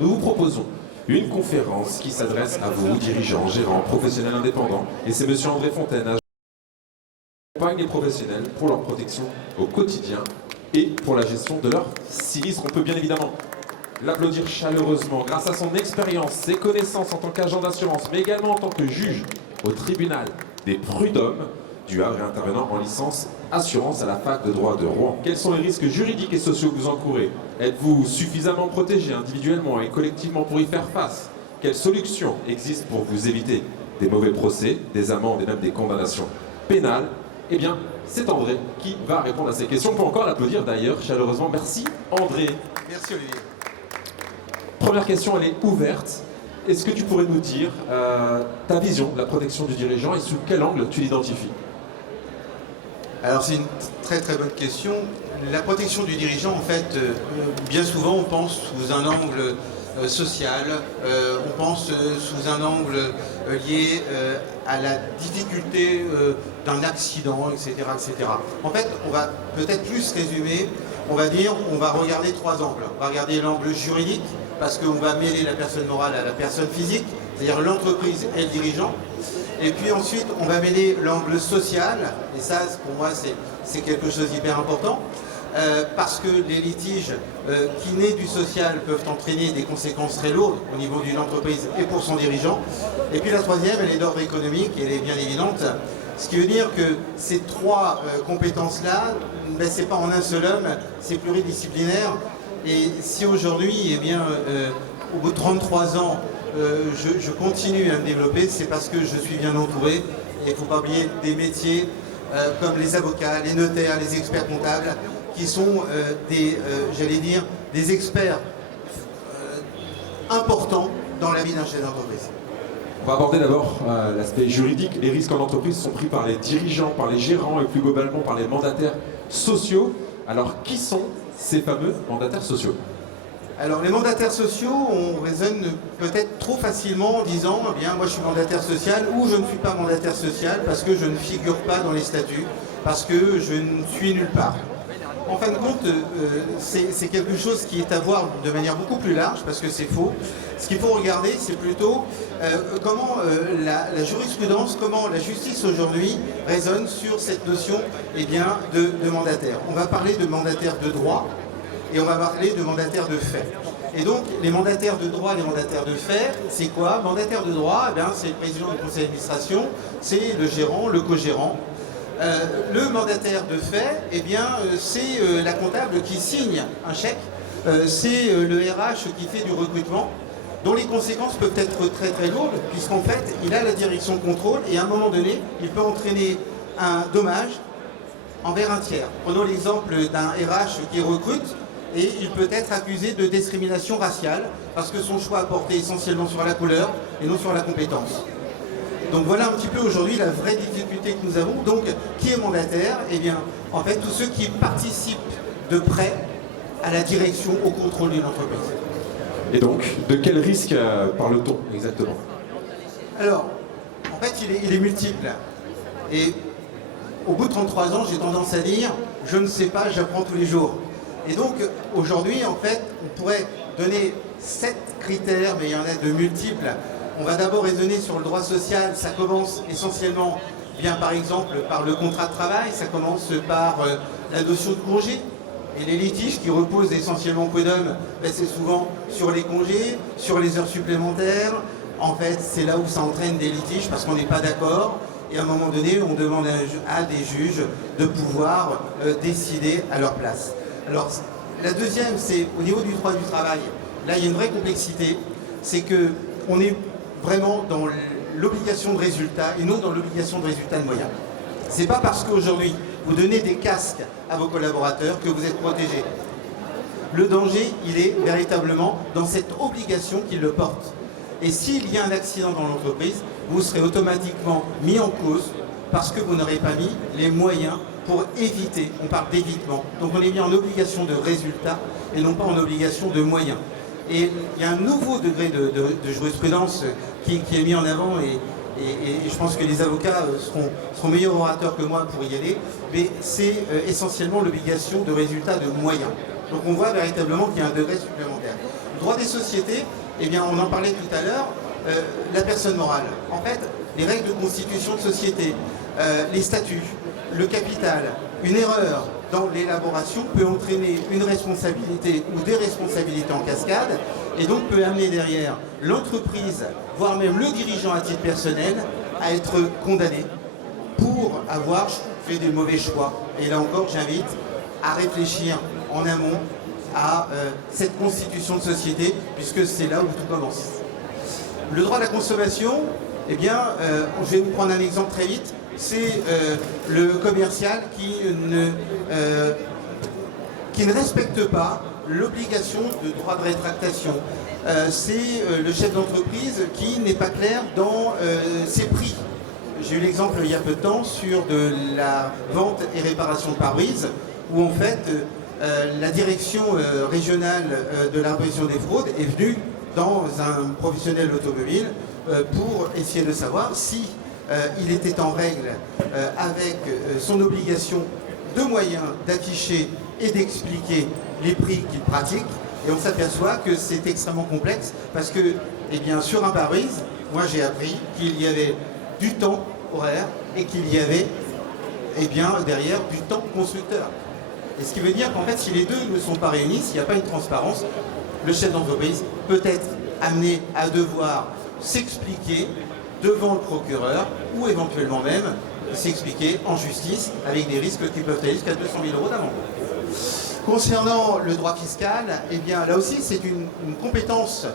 Nous vous proposons une conférence qui s'adresse à vous, dirigeants, gérants, professionnels indépendants. Et c'est Monsieur André Fontaine, accompagne les professionnels pour leur protection au quotidien et pour la gestion de leurs sinistres. On peut bien évidemment l'applaudir chaleureusement grâce à son expérience, ses connaissances en tant qu'agent d'assurance, mais également en tant que juge au tribunal des prud'hommes du Havre et intervenant en licence assurance à la fac de droit de Rouen. Quels sont les risques juridiques et sociaux que vous encourez? Êtes-vous suffisamment protégé individuellement et collectivement pour y faire face? Quelles solutions existent pour vous éviter des mauvais procès, des amendes et même des condamnations pénales? Eh bien, c'est André qui va répondre à ces questions. On peut encore l'applaudir d'ailleurs chaleureusement. Merci André. Merci Olivier. Première question, elle est ouverte. Est-ce que tu pourrais nous dire ta vision de la protection du dirigeant et sous quel angle tu l'identifies? Alors c'est une très très bonne question. La protection du dirigeant, en fait, bien souvent on pense sous un angle social, on pense sous un angle lié à la difficulté d'un accident, etc., etc. En fait, on va peut-être plus résumer, on va regarder trois angles. On va regarder l'angle juridique, parce qu'on va mêler la personne morale à la personne physique, c'est-à-dire l'entreprise et le dirigeant. Et puis ensuite, on va mêler l'angle social, et ça, pour moi, c'est quelque chose d'hyper important, parce que les litiges qui naissent du social peuvent entraîner des conséquences très lourdes au niveau d'une entreprise et pour son dirigeant. Et puis la troisième, elle est d'ordre économique, et elle est bien évidente, ce qui veut dire que ces trois compétences-là, ben, c'est pas en un seul homme, c'est pluridisciplinaire. Et si aujourd'hui, eh bien, au bout de 33 ans, je continue à me développer, c'est parce que je suis bien entouré. Et il ne faut pas oublier des métiers comme les avocats, les notaires, les experts comptables, qui sont j'allais dire, des experts importants dans la vie d'un chef d'entreprise. On va aborder d'abord l'aspect juridique. Les risques en entreprise sont pris par les dirigeants, par les gérants et plus globalement par les mandataires sociaux. Alors qui sont ces fameux mandataires sociaux? Alors les mandataires sociaux, on raisonne peut-être trop facilement en disant eh bien moi je suis mandataire social ou je ne suis pas mandataire social parce que je ne figure pas dans les statuts, parce que je ne suis nulle part. En fin de compte, c'est quelque chose qui est à voir de manière beaucoup plus large parce que c'est faux. Ce qu'il faut regarder, c'est plutôt comment la jurisprudence, comment la justice aujourd'hui résonne sur cette notion eh bien, de mandataire. On va parler de mandataire de droit et on va parler de mandataire de fait. Et donc, les mandataires de droit, les mandataires de fait, c'est quoi? Mandataire de droit, eh bien, c'est le président du conseil d'administration, c'est le gérant, le co-gérant. Le mandataire de fait, eh bien, c'est la comptable qui signe un chèque, c'est le RH qui fait du recrutement, dont les conséquences peuvent être très très lourdes, puisqu'en fait, il a la direction de contrôle et à un moment donné, il peut entraîner un dommage envers un tiers. Prenons l'exemple d'un RH qui recrute et il peut être accusé de discrimination raciale parce que son choix a porté essentiellement sur la couleur et non sur la compétence. Donc voilà un petit peu aujourd'hui la vraie difficulté que nous avons. Donc qui est mandataire? Eh bien en fait tous ceux qui participent de près à la direction, au contrôle d'une entreprise. Et donc, de quel risque parle-t-on exactement? Alors, en fait il est multiple. Et au bout de 33 ans, j'ai tendance à dire, je ne sais pas, j'apprends tous les jours. Et donc aujourd'hui en fait on pourrait donner 7 critères, mais il y en a de multiples. On va d'abord raisonner sur le droit social, ça commence essentiellement, bien par exemple, par le contrat de travail, ça commence par la notion de congé. Et les litiges qui reposent essentiellement prud'homme, ben c'est souvent sur les congés, sur les heures supplémentaires. En fait, c'est là où ça entraîne des litiges parce qu'on n'est pas d'accord. Et à un moment donné, on demande à des juges de pouvoir décider à leur place. Alors, la deuxième, c'est au niveau du droit du travail. Là, il y a une vraie complexité. C'est qu'on est vraiment dans l'obligation de résultat et non dans l'obligation de résultat de moyens. C'est pas parce qu'aujourd'hui vous donnez des casques à vos collaborateurs que vous êtes protégés. Le danger, il est véritablement dans cette obligation qu'ils le portent. Et s'il y a un accident dans l'entreprise, vous serez automatiquement mis en cause parce que vous n'aurez pas mis les moyens pour éviter. On parle d'évitement. Donc on est mis en obligation de résultat et non pas en obligation de moyens. Et il y a un nouveau degré de jurisprudence qui est mis en avant et je pense que les avocats seront meilleurs orateurs que moi pour y aller, mais c'est essentiellement l'obligation de résultat de moyens. Donc on voit véritablement qu'il y a un degré supplémentaire. Le droit des sociétés, eh bien on en parlait tout à l'heure, la personne morale. En fait, les règles de constitution de société, les statuts, le capital, une erreur dans l'élaboration peut entraîner une responsabilité ou des responsabilités en cascade et donc peut amener derrière l'entreprise, voire même le dirigeant à titre personnel, à être condamné pour avoir fait des mauvais choix. Et là encore, j'invite à réfléchir en amont à cette constitution de société, puisque c'est là où tout commence. Le droit de la consommation, eh bien, je vais vous prendre un exemple très vite. C'est le commercial qui ne respecte pas l'obligation de droit de rétractation. C'est le chef d'entreprise qui n'est pas clair dans ses prix. J'ai eu l'exemple il y a peu de temps sur de la vente et réparation de pare-brise, où en fait la direction régionale de la répression des fraudes est venue dans un professionnel automobile pour essayer de savoir si il était en règle avec son obligation de moyens d'afficher et d'expliquer les prix qu'il pratique. Et on s'aperçoit que c'est extrêmement complexe parce que, eh bien, sur un pare-brise, moi j'ai appris qu'il y avait du temps horaire et qu'il y avait, eh bien, derrière du temps constructeur. Et ce qui veut dire qu'en fait, si les deux ne sont pas réunis, s'il n'y a pas une transparence, le chef d'entreprise peut être amené à devoir s'expliquer devant le procureur ou éventuellement même s'expliquer en justice avec des risques qui peuvent aller jusqu'à 200 000 € d'amende. Concernant le droit fiscal, eh bien, là aussi c'est une compétence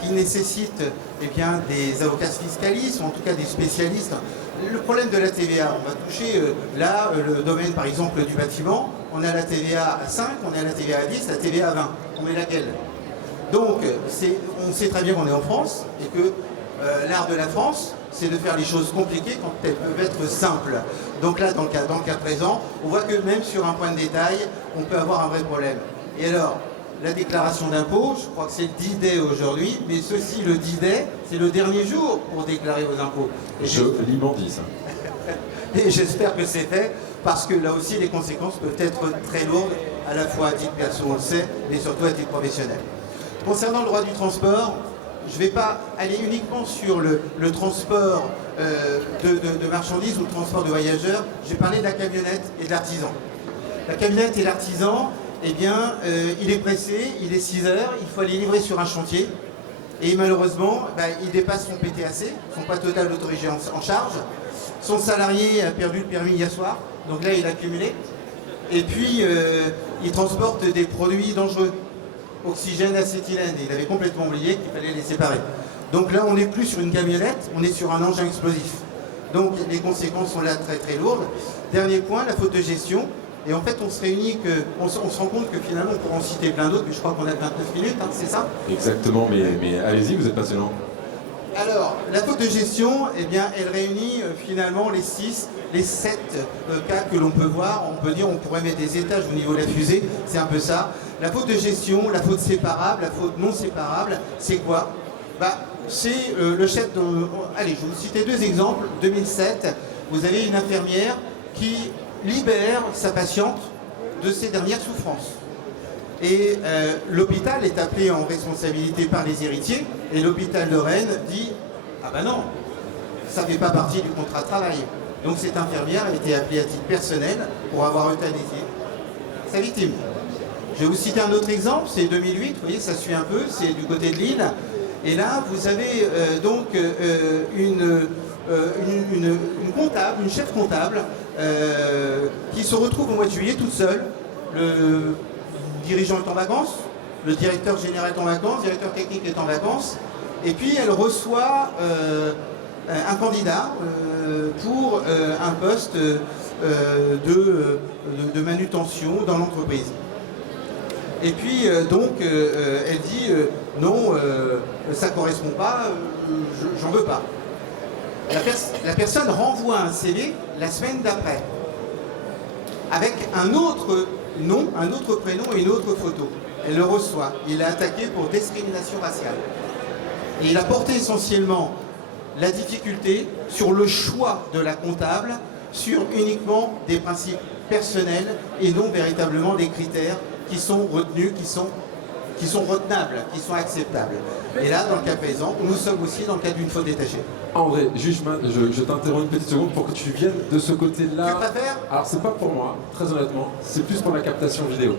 qui nécessite eh bien, des avocats fiscalistes ou en tout cas des spécialistes. Le problème de la TVA, on va toucher là le domaine par exemple du bâtiment, on a la TVA à 5, on a la TVA à 10, la TVA à 20. On met laquelle? Donc on sait très bien qu'on est en France et que l'art de la France, c'est de faire les choses compliquées quand elles peuvent être simples. Donc là, dans le cas présent, on voit que même sur un point de détail, on peut avoir un vrai problème. Et alors, la déclaration d'impôt, je crois que c'est le 10 day aujourd'hui, mais ceci, le 10 day, c'est le dernier jour pour déclarer vos impôts. Joliment dit ça. Et j'espère que c'est fait, parce que là aussi, les conséquences peuvent être très lourdes, à la fois à titre perso, on le sait, mais surtout à titre professionnel. Concernant le droit du transport, je ne vais pas aller uniquement sur le transport de marchandises ou le transport de voyageurs. Je vais parler de la camionnette et de l'artisan. La camionnette et l'artisan, eh bien, il est pressé, il est 6 heures, il faut aller livrer sur un chantier. Et malheureusement, il dépasse son PTAC, son poids total d'autorité en charge. Son salarié a perdu le permis hier soir, donc là il a cumulé. Et puis, il transporte des produits dangereux. Oxygène, acétylène, et il avait complètement oublié qu'il fallait les séparer. Donc là, on n'est plus sur une camionnette, on est sur un engin explosif. Donc les conséquences sont là très très lourdes. Dernier point, la faute de gestion. Et en fait, on se réunit, on se rend compte que finalement, on pourra en citer plein d'autres, mais je crois qu'on a 29 minutes, hein, c'est ça? Exactement, mais allez-y, vous êtes passionnant. Alors, la faute de gestion, eh bien, elle réunit finalement les 6, les 7 cas que l'on peut voir. On peut dire, on pourrait mettre des étages au niveau de la fusée, c'est un peu ça. La faute de gestion, la faute séparable, la faute non séparable, c'est quoi? C'est le chef de... Allez, je vais vous citer 2 exemples. 2007, vous avez une infirmière qui libère sa patiente de ses dernières souffrances. Et l'hôpital est appelé en responsabilité par les héritiers, et l'hôpital de Rennes dit « Ah ben non, ça ne fait pas partie du contrat de travail ». Donc cette infirmière a été appelée à titre personnel pour avoir euthanasié sa victime. Je vais vous citer un autre exemple, c'est 2008, vous voyez, ça suit un peu, c'est du côté de Lille. Et là, vous avez donc une comptable, une chef comptable, qui se retrouve au mois de juillet toute seule. Le dirigeant est en vacances, le directeur général est en vacances, le directeur technique est en vacances, et puis elle reçoit un candidat pour un poste de manutention dans l'entreprise. Et puis elle dit non, ça ne correspond pas, j'en veux pas. La personne renvoie un CV la semaine d'après avec un autre nom, un autre prénom et une autre photo. Elle le reçoit. Il l'a attaqué pour discrimination raciale. Et il a porté essentiellement la difficulté sur le choix de la comptable, sur uniquement des principes personnels et non véritablement des critères qui sont retenus, qui sont retenables, qui sont acceptables. Et là, dans le cas présent, nous sommes aussi dans le cas d'une faute détachée. André, juge, je t'interromps une petite seconde pour que tu viennes de ce côté-là. Tu préfères? Alors c'est pas pour moi, très honnêtement, c'est plus pour la captation vidéo.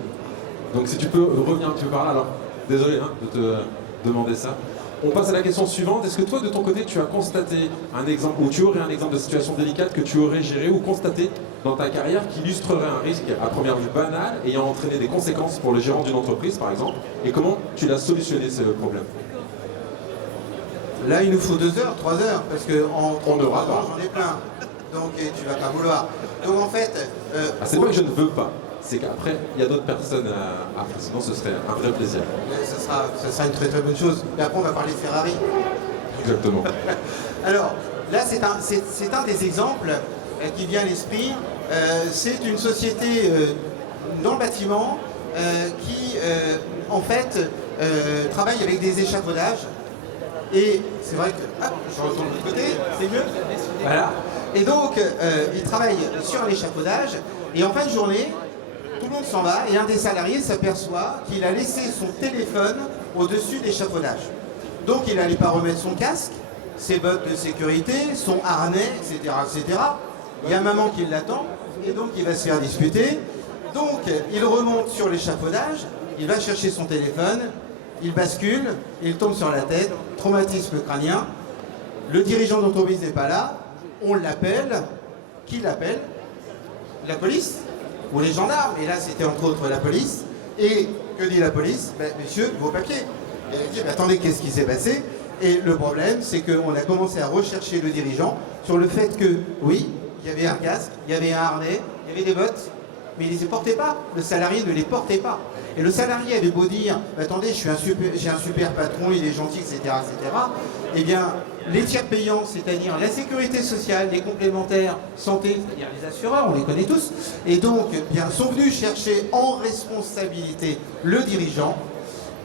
Donc si tu peux revenir un petit peu par là, alors désolé de te demander ça. On passe à la question suivante. Est-ce que toi, de ton côté, tu as constaté un exemple, ou tu aurais un exemple de situation délicate que tu aurais géré ou constaté dans ta carrière qui illustrerait un risque à première vue banal ayant entraîné des conséquences pour le gérant d'une entreprise, par exemple, et comment tu l'as solutionné ce problème? Là, il nous faut 2 heures, 3 heures, parce qu'en 3 aura pas. ans, j'en ai plein. Donc, et tu vas pas vouloir. Donc, en fait... c'est pas que je ne veux pas, c'est qu'après, il y a d'autres personnes à faire, sinon ce serait un vrai plaisir. ça sera une très très bonne chose. Et après, on va parler de Ferrari. Exactement. Alors, là, c'est un des exemples qui vient à l'esprit. C'est une société dans le bâtiment qui, en fait, travaille avec des échafaudages. Et c'est vrai que... Ah, je retourne de l'autre côté, c'est mieux. Voilà. Et donc, il travaille sur l'échafaudage. Et en fin de journée, tout le monde s'en va. Et un des salariés s'aperçoit qu'il a laissé son téléphone au-dessus de l'échafaudage. Donc, il n'allait pas remettre son casque, ses bottes de sécurité, son harnais, etc., etc. Il y a maman qui l'attend. Et donc, il va se faire disputer. Donc, il remonte sur l'échafaudage. Il va chercher son téléphone. Il bascule, il tombe sur la tête, traumatisme crânien. Le dirigeant d'entreprise n'est pas là, on l'appelle. Qui l'appelle? La police ou les gendarmes. Et là, c'était entre autres la police. Et que dit la police? Monsieur, vos papiers. Et elle dit, attendez, qu'est-ce qui s'est passé? Et le problème, c'est qu'on a commencé à rechercher le dirigeant sur le fait que, oui, il y avait un casque, il y avait un harnais, il y avait des bottes, mais il ne les portait pas. Le salarié ne les portait pas. Et le salarié avait beau dire, attendez, j'ai un super patron, il est gentil, etc., etc. Eh bien, les tiers payants, c'est-à-dire la sécurité sociale, les complémentaires santé, c'est-à-dire les assureurs, on les connaît tous, et donc, eh bien, sont venus chercher en responsabilité le dirigeant.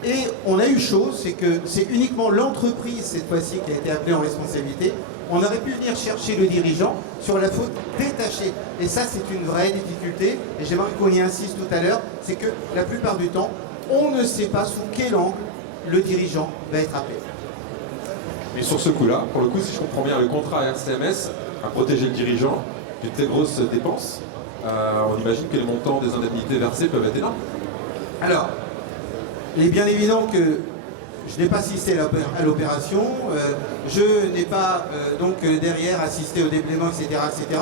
Et on a eu chose, c'est que c'est uniquement l'entreprise, cette fois-ci, qui a été appelée en responsabilité. On aurait pu venir chercher le dirigeant sur la faute détachée. Et ça, c'est une vraie difficulté. Et j'aimerais qu'on y insiste tout à l'heure, c'est que la plupart du temps, on ne sait pas sous quel angle le dirigeant va être appelé. Mais sur ce coup-là, pour le coup, si je comprends bien, le contrat RCMS a protégé le dirigeant d'une telle grosse dépense. On imagine que les montants des indemnités versées peuvent être énormes. Alors, il est bien évident que je n'ai pas assisté à l'opération, je n'ai pas donc derrière assisté au déploiement, etc., etc.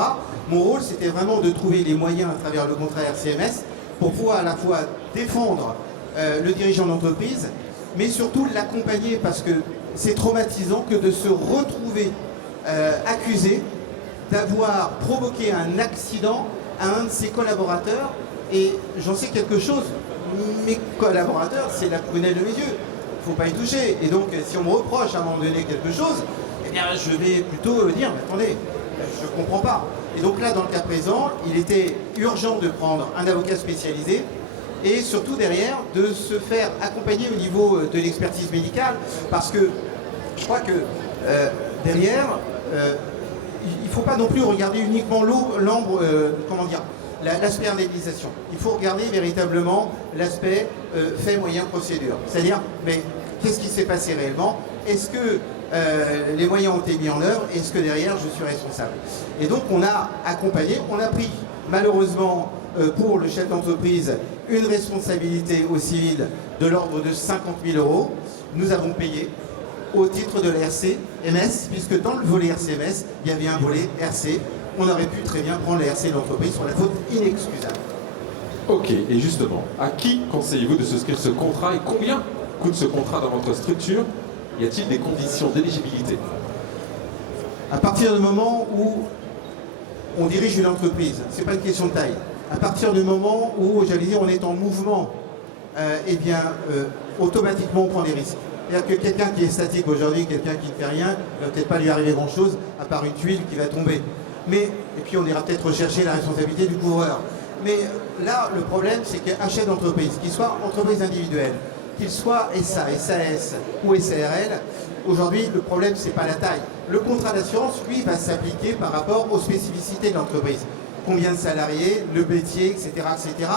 Mon rôle, c'était vraiment de trouver les moyens à travers le contrat RCMS pour pouvoir à la fois défendre le dirigeant d'entreprise, mais surtout l'accompagner parce que c'est traumatisant que de se retrouver accusé d'avoir provoqué un accident à un de ses collaborateurs. Et j'en sais quelque chose, mes collaborateurs, c'est la prunelle de mes yeux. Il ne faut pas y toucher. Et donc, si on me reproche à un moment donné quelque chose, eh bien, je vais plutôt dire, mais attendez, je ne comprends pas. Et donc là, dans le cas présent, il était urgent de prendre un avocat spécialisé et surtout derrière, de se faire accompagner au niveau de l'expertise médicale, parce que je crois que derrière, il ne faut pas non plus regarder uniquement l'aspect indemnisation. Il faut regarder véritablement l'aspect fait, moyen, procédure. C'est-à-dire, mais qu'est-ce qui s'est passé réellement? Est-ce que les moyens ont été mis en œuvre? Est-ce que derrière, je suis responsable? Et donc, on a accompagné, on a pris, malheureusement, pour le chef d'entreprise, une responsabilité au civil de l'ordre de 50 000 €. Nous avons payé au titre de la RCMS, puisque dans le volet RCMS, il y avait un volet RC. On aurait pu très bien prendre la RC de l'entreprise sur la faute inexcusable. Ok, et justement, à qui conseillez-vous de souscrire ce contrat et combien coûte ce contrat dans votre structure? Y a-t-il des conditions d'éligibilité? À partir du moment où on dirige une entreprise, c'est pas une question de taille. À partir du moment où, j'allais dire, on est en mouvement, eh bien, automatiquement on prend des risques. C'est-à-dire que quelqu'un qui est statique aujourd'hui, quelqu'un qui ne fait rien, il ne va peut-être pas lui arriver grand-chose, à part une tuile qui va tomber. Et puis on ira peut-être rechercher la responsabilité du couvreur. Mais là, le problème, c'est qu'un chef d'entreprise, qu'il soit entreprise individuelle, qu'il soit SA, SAS ou SARL, aujourd'hui, le problème, c'est pas la taille. Le contrat d'assurance, lui, va s'appliquer par rapport aux spécificités de l'entreprise. Combien de salariés, le métier, etc., etc.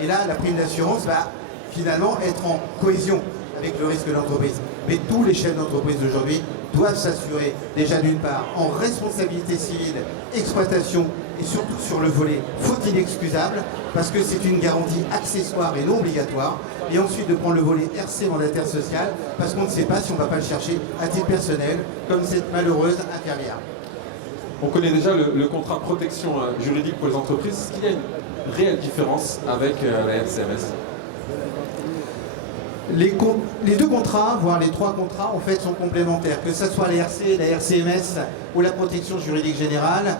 Et là, la prime d'assurance va finalement être en cohésion avec le risque de l'entreprise. Mais tous les chefs d'entreprise d'aujourd'hui doivent s'assurer déjà d'une part en responsabilité civile, exploitation et surtout sur le volet faute inexcusable parce que c'est une garantie accessoire et non obligatoire. Et ensuite de prendre le volet RC mandataire social parce qu'on ne sait pas si on ne va pas le chercher à titre personnel comme cette malheureuse infirmière. On connaît déjà le contrat de protection juridique pour les entreprises. Est-ce qu'il y a une réelle différence avec la RCMS? Les deux contrats, voire les trois contrats, en fait, sont complémentaires, que ce soit la RC, la RCMS ou la protection juridique générale.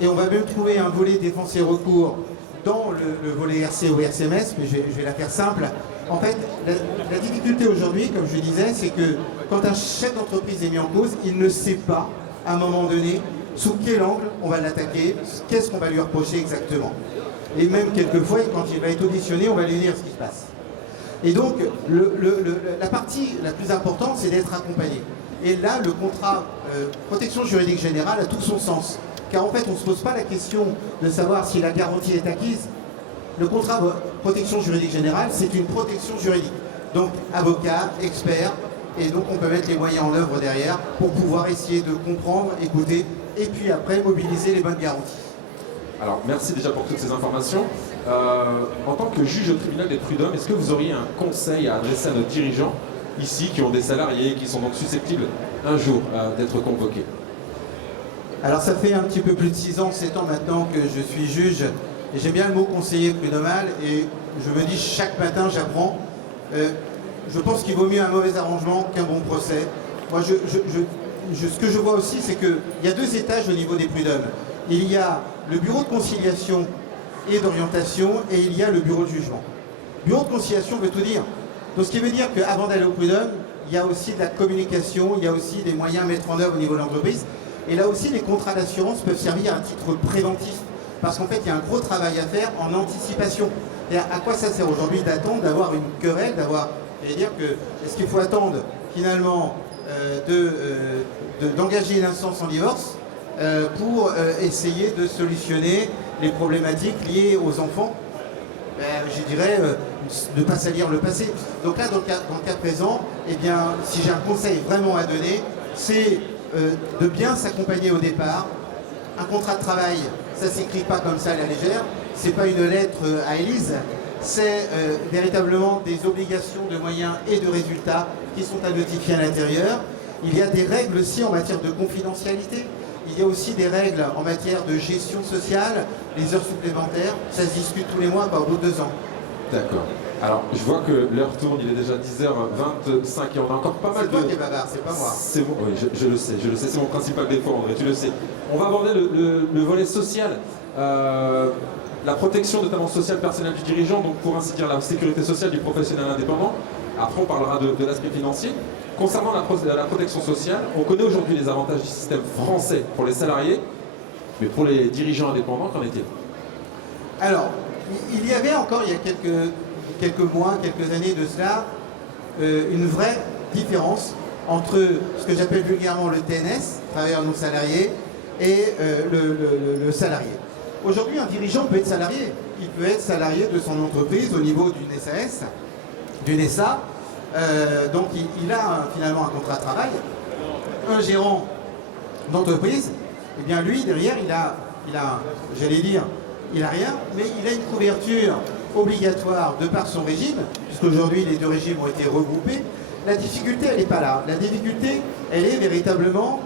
Et on va même trouver un volet défense et recours dans le volet RC ou RCMS, mais je vais la faire simple. En fait, la difficulté aujourd'hui, comme je disais, c'est que quand un chef d'entreprise est mis en cause, il ne sait pas, à un moment donné, sous quel angle on va l'attaquer, qu'est-ce qu'on va lui reprocher exactement. Et même quelquefois, quand il va être auditionné, on va lui dire ce qui se passe. Et donc, la partie la plus importante, c'est d'être accompagné. Et là, le contrat protection juridique générale a tout son sens. Car en fait, on ne se pose pas la question de savoir si la garantie est acquise. Le contrat protection juridique générale, c'est une protection juridique. Donc, avocat, expert, et donc on peut mettre les moyens en œuvre derrière pour pouvoir essayer de comprendre, écouter, et puis après, mobiliser les bonnes garanties. Alors, merci déjà pour toutes ces informations. En tant que juge au tribunal des prud'hommes, est-ce que vous auriez un conseil à adresser à nos dirigeants ici, qui ont des salariés, qui sont donc susceptibles un jour d'être convoqués? Alors ça fait un petit peu plus de 6 ans, 7 ans maintenant que je suis juge, et j'aime bien le mot conseiller prud'homal, et je me dis chaque matin j'apprends. Je pense qu'il vaut mieux un mauvais arrangement qu'un bon procès. Moi, ce que je vois aussi, c'est qu'il y a 2 étages au niveau des prud'hommes. Il y a le bureau de conciliation et d'orientation, et il y a le bureau de jugement. Bureau de conciliation veut tout dire. Donc ce qui veut dire qu'avant d'aller au prud'homme, il y a aussi de la communication, il y a aussi des moyens à mettre en œuvre au niveau de l'entreprise. Et là aussi, les contrats d'assurance peuvent servir à un titre préventif. Parce qu'en fait, il y a un gros travail à faire en anticipation. Et à quoi ça sert aujourd'hui d'attendre, d'avoir une querelle, c'est-à-dire que est-ce qu'il faut attendre finalement d'engager une instance en divorce pour essayer de solutionner les problématiques liées aux enfants? Je dirais de ne pas salir le passé. Donc là, dans le cas présent, eh bien, si j'ai un conseil vraiment à donner, c'est de bien s'accompagner au départ. Un contrat de travail, ça ne s'écrit pas comme ça à la légère, ce n'est pas une lettre à Élise, c'est véritablement des obligations de moyens et de résultats qui sont à notifier à l'intérieur. Il y a des règles aussi en matière de confidentialité, il y a aussi des règles en matière de gestion sociale, les heures supplémentaires, ça se discute tous les mois, pas au bout de 2 ans. D'accord. Alors, je vois que l'heure tourne, il est déjà 10h25 et on a encore pas mal de... C'est toi qui es bavard, c'est pas moi. C'est bon, oui, je le sais, c'est mon principal défaut, André, tu le sais. On va aborder le volet social, la protection notamment sociale personnelle du dirigeant, donc pour ainsi dire la sécurité sociale du professionnel indépendant. Après, on parlera de l'aspect financier. Concernant la protection sociale, on connaît aujourd'hui les avantages du système français pour les salariés, mais pour les dirigeants indépendants, qu'en est-il? Alors, il y avait encore, il y a quelques mois, quelques années de cela, une vraie différence entre ce que j'appelle vulgairement le TNS, travailleur non salarié, et le salarié. Aujourd'hui, un dirigeant peut être salarié. Il peut être salarié de son entreprise au niveau d'une SAS, d'une SA. Donc, il a finalement un contrat de travail. Un gérant d'entreprise, eh bien lui, derrière, il a j'allais dire, il n'a rien, mais il a une couverture obligatoire de par son régime, puisqu'aujourd'hui les 2 régimes ont été regroupés. La difficulté, elle n'est pas là. La difficulté, elle est véritablement,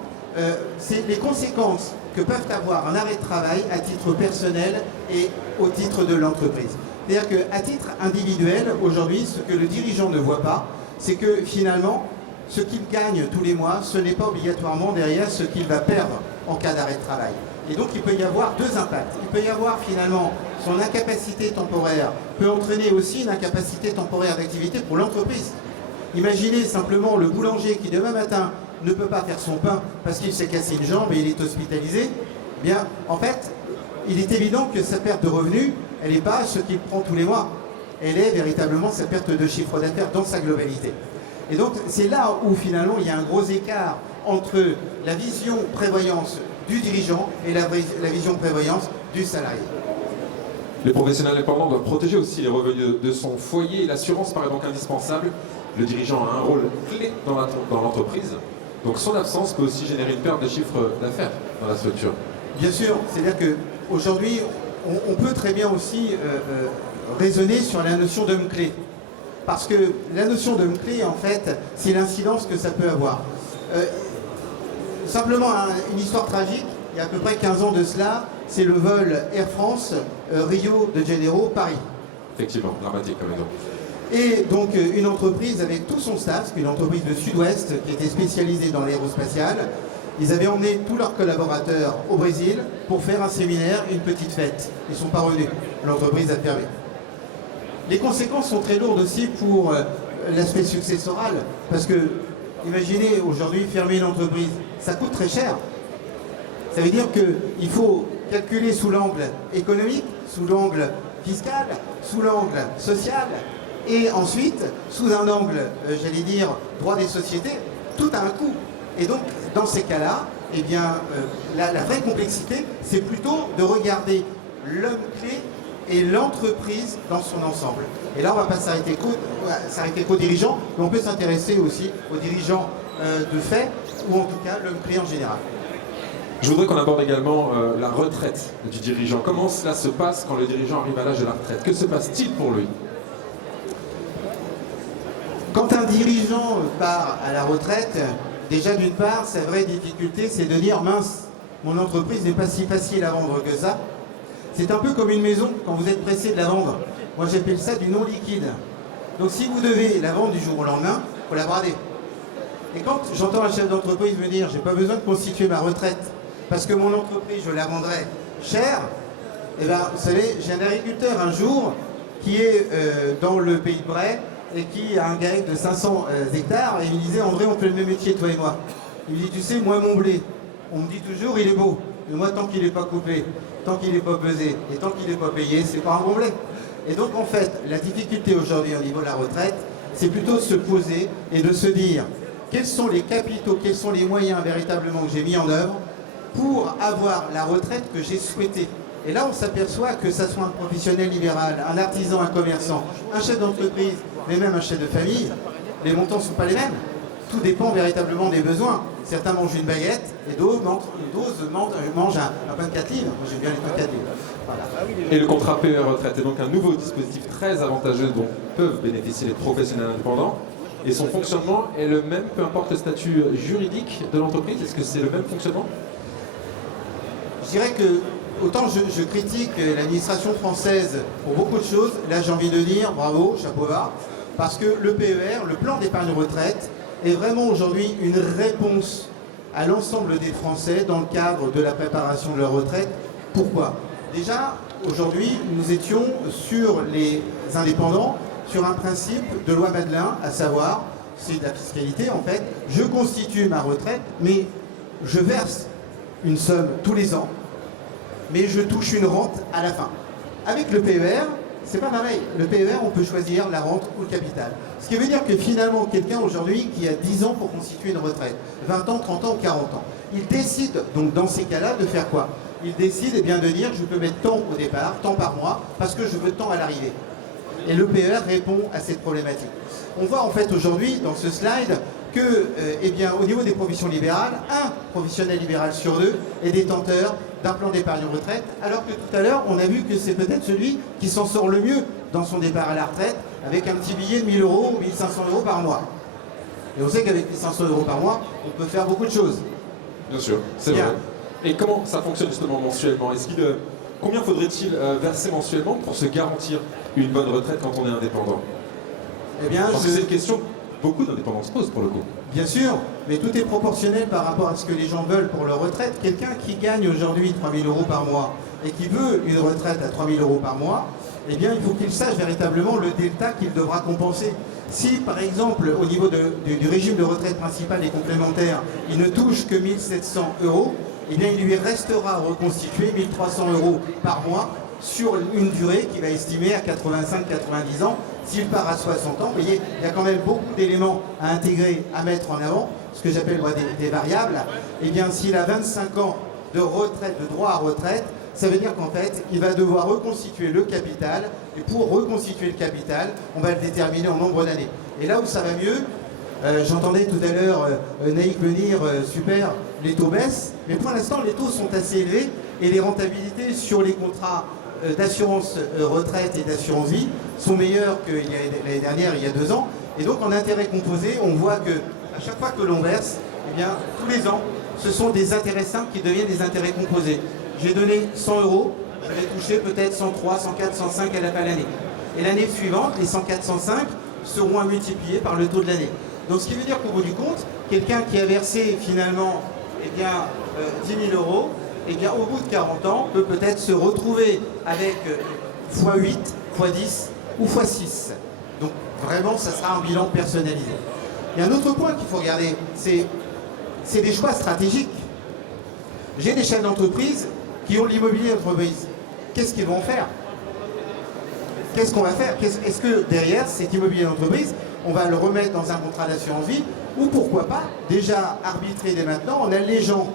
c'est les conséquences que peuvent avoir un arrêt de travail à titre personnel et au titre de l'entreprise. C'est-à-dire qu'à titre individuel, aujourd'hui, ce que le dirigeant ne voit pas, c'est que finalement, ce qu'il gagne tous les mois, ce n'est pas obligatoirement derrière ce qu'il va perdre en cas d'arrêt de travail. Et donc il peut y avoir 2 impacts. Il peut y avoir finalement son incapacité temporaire, peut entraîner aussi une incapacité temporaire d'activité pour l'entreprise. Imaginez simplement le boulanger qui demain matin ne peut pas faire son pain parce qu'il s'est cassé une jambe et il est hospitalisé. Eh bien, en fait, il est évident que sa perte de revenus, elle n'est pas ce qu'il prend tous les mois. Elle est véritablement sa perte de chiffre d'affaires dans sa globalité. Et donc, c'est là où finalement il y a un gros écart entre la vision prévoyance du dirigeant et la vision prévoyance du salarié. Les professionnels indépendants doivent protéger aussi les revenus de son foyer et l'assurance paraît donc indispensable. Le dirigeant a un rôle clé dans l'entreprise, donc son absence peut aussi générer une perte de chiffre d'affaires dans la structure. Bien sûr, c'est-à-dire qu'aujourd'hui, on peut très bien aussi raisonner sur la notion d'homme clé. Parce que la notion d'homme clé, en fait, c'est l'incidence que ça peut avoir. Simplement, une histoire tragique, il y a à peu près 15 ans de cela, c'est le vol Air France Rio de Janeiro, Paris. Effectivement, dramatique comme exemple. Et donc une entreprise avec tout son staff, une entreprise de Sud-Ouest qui était spécialisée dans l'aérospatial, ils avaient emmené tous leurs collaborateurs au Brésil pour faire un séminaire, une petite fête. Ils ne sont pas revenus. L'entreprise a fermé. Les conséquences sont très lourdes aussi pour l'aspect successoral. Parce que, imaginez aujourd'hui fermer une entreprise, ça coûte très cher. Ça veut dire qu'il faut calculer sous l'angle économique, sous l'angle fiscal, sous l'angle social, et ensuite, sous un angle, j'allais dire, droit des sociétés, tout a un coût. Et donc, dans ces cas-là, eh bien, la vraie complexité, c'est plutôt de regarder l'homme clé et l'entreprise dans son ensemble. Et là, on ne va pas s'arrêter qu'aux dirigeants, mais on peut s'intéresser aussi aux dirigeants de fait, ou en tout cas l'homme clé en général. Je voudrais qu'on aborde également la retraite du dirigeant. Comment cela se passe quand le dirigeant arrive à l'âge de la retraite? Que se passe-t-il pour lui? Quand un dirigeant part à la retraite, déjà d'une part, sa vraie difficulté, c'est de dire mince, mon entreprise n'est pas si facile à vendre que ça. C'est un peu comme une maison, quand vous êtes pressé de la vendre. Moi, j'appelle ça du non liquide. Donc si vous devez la vendre du jour au lendemain, il faut la brader. Et quand j'entends un chef d'entreprise me dire j'ai pas besoin de constituer ma retraite parce que mon entreprise, je la vendrai cher, eh bien, vous savez, j'ai un agriculteur un jour qui est dans le pays de Bray et qui a un GAEC de 500 hectares et il me disait André, on fait le même métier, toi et moi. Il me dit tu sais, moi mon blé, on me dit toujours il est beau, mais moi tant qu'il n'est pas coupé, tant qu'il n'est pas pesé et tant qu'il n'est pas payé, c'est pas un bon blé. Et donc en fait, la difficulté aujourd'hui au niveau de la retraite, c'est plutôt de se poser et de se dire quels sont les capitaux, quels sont les moyens véritablement que j'ai mis en œuvre pour avoir la retraite que j'ai souhaitée. Et là, on s'aperçoit que ça soit un professionnel libéral, un artisan, un commerçant, un chef d'entreprise, mais même un chef de famille, les montants ne sont pas les mêmes. Tout dépend véritablement des besoins. Certains mangent une baguette et d'autres mangent un pain de 4 livres. Moi, j'aime bien les pains de 4 livres. Voilà. Et le contrat PER retraite est donc un nouveau dispositif très avantageux dont peuvent bénéficier les professionnels indépendants. Et son fonctionnement est le même, peu importe le statut juridique de l'entreprise. Est-ce que c'est le même fonctionnement? Je dirais que autant je critique l'administration française pour beaucoup de choses, là j'ai envie de dire bravo, chapeau bas, parce que le PER, le plan d'épargne retraite, est vraiment aujourd'hui une réponse à l'ensemble des Français dans le cadre de la préparation de leur retraite. Pourquoi? Déjà, aujourd'hui, nous étions sur les indépendants, sur un principe de loi Madelin, à savoir, c'est de la fiscalité en fait, je constitue ma retraite, mais je verse une somme tous les ans, mais je touche une rente à la fin. Avec le PER, c'est pas pareil. Le PER, on peut choisir la rente ou le capital. Ce qui veut dire que finalement, quelqu'un aujourd'hui qui a 10 ans pour constituer une retraite, 20 ans, 30 ans ou 40 ans, il décide donc dans ces cas-là de faire quoi? Il décide eh bien, de dire je peux mettre tant au départ, tant par mois, parce que je veux tant à l'arrivée. Et le PER répond à cette problématique. On voit en fait aujourd'hui dans ce slide que, eh bien, au niveau des professions libérales, un professionnel libéral sur deux est détenteur d'un plan d'épargne retraite, alors que tout à l'heure, on a vu que c'est peut-être celui qui s'en sort le mieux dans son départ à la retraite, avec un petit billet de 1000 euros ou 1500 euros par mois. Et on sait qu'avec 1500 euros par mois, on peut faire beaucoup de choses. Bien sûr, c'est vrai. Et comment ça fonctionne justement mensuellement? Combien faudrait-il verser mensuellement pour se garantir une bonne retraite quand on est indépendant? Eh bien, Parce que c'est une question que beaucoup d'indépendants se posent pour le coup. Bien sûr, mais tout est proportionnel par rapport à ce que les gens veulent pour leur retraite. Quelqu'un qui gagne aujourd'hui 3 000 euros par mois et qui veut une retraite à 3 000 euros par mois, eh bien, il faut qu'il sache véritablement le delta qu'il devra compenser. Si, par exemple, au niveau du régime de retraite principal et complémentaire, il ne touche que 1 700 euros, eh bien, il lui restera à reconstituer 1 300 euros par mois sur une durée qu'il va estimer à 85-90 ans. S'il part à 60 ans, vous voyez, il y a quand même beaucoup d'éléments à intégrer, à mettre en avant, ce que j'appelle moi, des variables. Eh bien, s'il a 25 ans de retraite, de droit à retraite, Ça veut dire qu'en fait, il va devoir reconstituer le capital, et pour reconstituer le capital, on va le déterminer en nombre d'années. Et là où ça va mieux, j'entendais tout à l'heure Naïk me dire, super, les taux baissent, mais pour l'instant, les taux sont assez élevés, et les rentabilités sur les contrats d'assurance retraite et d'assurance vie sont meilleures que l'année dernière, il y a 2 ans. Et donc en intérêt composé, on voit que à chaque fois que l'on verse, eh bien, tous les ans, ce sont des intérêts simples qui deviennent des intérêts composés. J'ai donné 100 €, je vais toucher peut-être 103, 104, 105 à la fin de l'année. Et l'année suivante, les 104, 105 seront à multiplier par le taux de l'année. Donc ce qui veut dire qu'au bout du compte, quelqu'un qui a versé finalement 10 000 €, eh bien, au bout de 40 ans, peut peut-être se retrouver avec x8, x10 ou x6. Donc vraiment, ça sera un bilan personnalisé. Il y a un autre point qu'il faut regarder, c'est des choix stratégiques. J'ai des chefs d'entreprise qui ont l'immobilier d'entreprise. Qu'est-ce qu'ils vont faire? Qu'est-ce qu'on va faire? Est-ce que derrière cet immobilier d'entreprise, on va le remettre dans un contrat d'assurance vie, ou pourquoi pas déjà arbitrer dès maintenant en allégeant?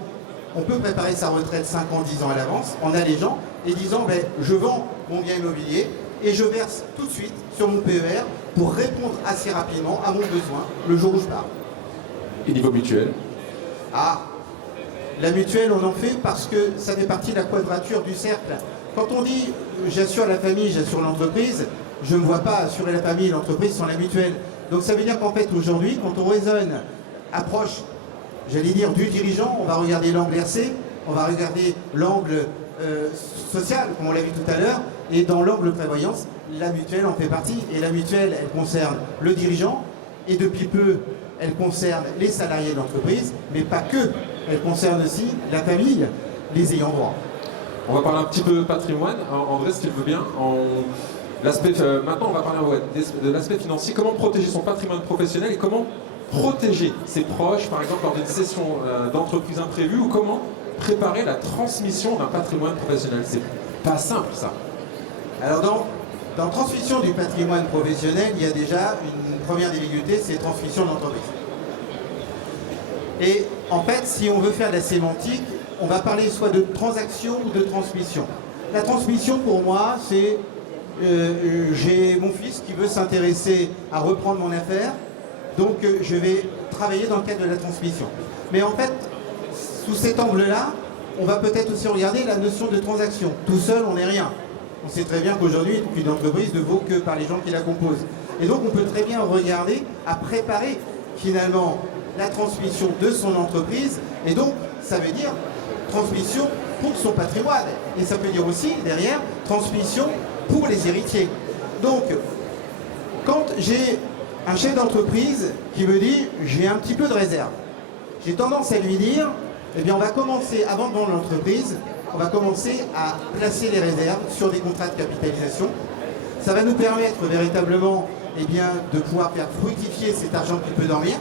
On peut préparer sa retraite 5 ans, 10 ans à l'avance en allégeant et disant ben, je vends mon bien immobilier et je verse tout de suite sur mon PER pour répondre assez rapidement à mon besoin le jour où je pars. Et niveau mutuel? Ah, la mutuelle on en fait parce que ça fait partie de la quadrature du cercle. Quand on dit j'assure la famille, j'assure l'entreprise, je ne vois pas assurer la famille et l'entreprise sans la mutuelle. Donc ça veut dire qu'en fait aujourd'hui, quand on raisonne approche, j'allais dire, du dirigeant, on va regarder l'angle RC, on va regarder l'angle social, comme on l'a vu tout à l'heure, et dans l'angle prévoyance, la mutuelle en fait partie. Et la mutuelle, elle concerne le dirigeant, et depuis peu, elle concerne les salariés de l'entreprise, mais pas que. Elle concerne aussi la famille, les ayants droit. On va parler un petit peu patrimoine. André, si tu le veux bien. Maintenant, on va parler de l'aspect financier. Comment protéger son patrimoine professionnel et comment protéger ses proches, par exemple, lors d'une session d'entreprise imprévue, ou comment préparer la transmission d'un patrimoine professionnel. C'est pas simple, ça. Alors, dans transmission du patrimoine professionnel, il y a déjà une première difficulté, c'est transmission d'entreprise. Et en fait, si on veut faire de la sémantique, on va parler soit de transaction ou de transmission. La transmission, pour moi, c'est j'ai mon fils qui veut s'intéresser à reprendre mon affaire, donc je vais travailler dans le cadre de la transmission. Mais en fait, sous cet angle-là, on va peut-être aussi regarder la notion de transaction. Tout seul, on n'est rien. On sait très bien qu'aujourd'hui, une entreprise ne vaut que par les gens qui la composent. Et donc, on peut très bien regarder à préparer finalement la transmission de son entreprise. Et donc, ça veut dire transmission pour son patrimoine. Et ça peut dire aussi, derrière, transmission pour les héritiers. Donc, quand j'ai un chef d'entreprise qui me dit « j'ai un petit peu de réserve », j'ai tendance à lui dire « eh bien, on va commencer, avant de vendre l'entreprise, on va commencer à placer les réserves sur des contrats de capitalisation. Ça va nous permettre véritablement eh bien, de pouvoir faire fructifier cet argent qui peut dormir.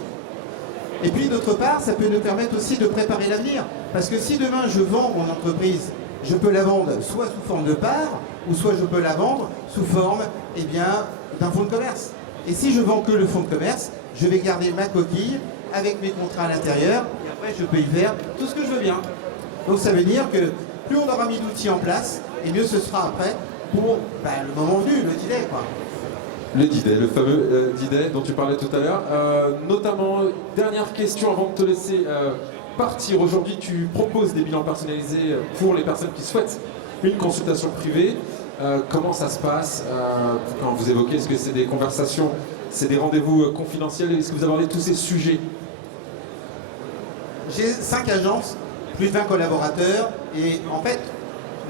Et puis d'autre part, ça peut nous permettre aussi de préparer l'avenir. Parce que si demain je vends mon entreprise, je peux la vendre soit sous forme de part, ou soit je peux la vendre sous forme eh bien, d'un fonds de commerce. Et si je vends que le fonds de commerce, je vais garder ma coquille avec mes contrats à l'intérieur, et après je peux y faire tout ce que je veux bien. Donc ça veut dire que plus on aura mis d'outils en place, et mieux ce sera après pour le moment venu, le D-Day, quoi. Le D-Day, le fameux D-Day dont tu parlais tout à l'heure. Notamment, dernière question avant de te laisser partir. Aujourd'hui, tu proposes des bilans personnalisés pour les personnes qui souhaitent une consultation privée. Comment ça se passe quand vous évoquez? Est-ce que c'est des conversations, c'est des rendez-vous confidentiels? Est-ce que vous abordez tous ces sujets? J'ai 5 agences, plus de 20 collaborateurs, et en fait,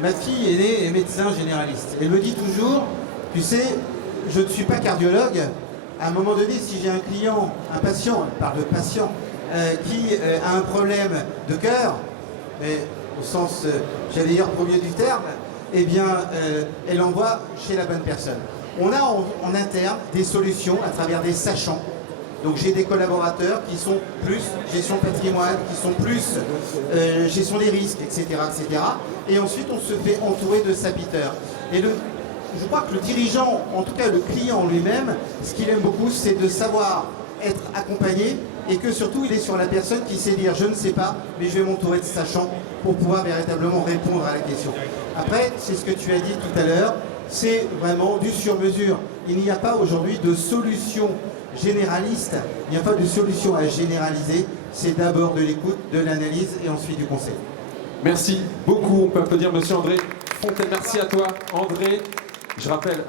ma fille aînée est médecin généraliste. Elle me dit toujours, tu sais, je ne suis pas cardiologue. À un moment donné, si j'ai un client, un patient, elle parle de patient, qui a un problème de cœur, mais au sens, j'allais dire, premier du terme, eh bien, elle envoie chez la bonne personne. On a en interne des solutions à travers des sachants. Donc j'ai des collaborateurs qui sont plus gestion patrimoine, qui sont plus gestion des risques, etc., etc. Et ensuite, on se fait entourer de sabiteurs. Et je crois que le dirigeant, en tout cas le client lui-même, ce qu'il aime beaucoup, c'est de savoir être accompagné et que surtout, il est sur la personne qui sait dire « je ne sais pas, mais je vais m'entourer de sachants » pour pouvoir véritablement répondre à la question. Après, c'est ce que tu as dit tout à l'heure, c'est vraiment du sur-mesure. Il n'y a pas aujourd'hui de solution généraliste, il n'y a pas de solution à généraliser. C'est d'abord de l'écoute, de l'analyse et ensuite du conseil. Merci beaucoup. On peut applaudir Monsieur André Fontaine. Merci à toi, André. Je rappelle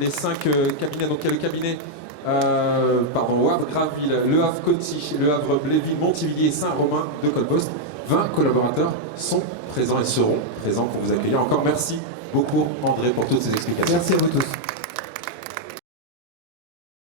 les 5 cabinets. Donc il y a le cabinet au Havre, Graville, Le Havre, Conty, Le Havre, Bléville, Montivilliers, Saint-Romain de Colpost. 20 collaborateurs sont présents et seront présents pour vous accueillir. Encore merci beaucoup, André, pour toutes ces explications. Merci à vous tous.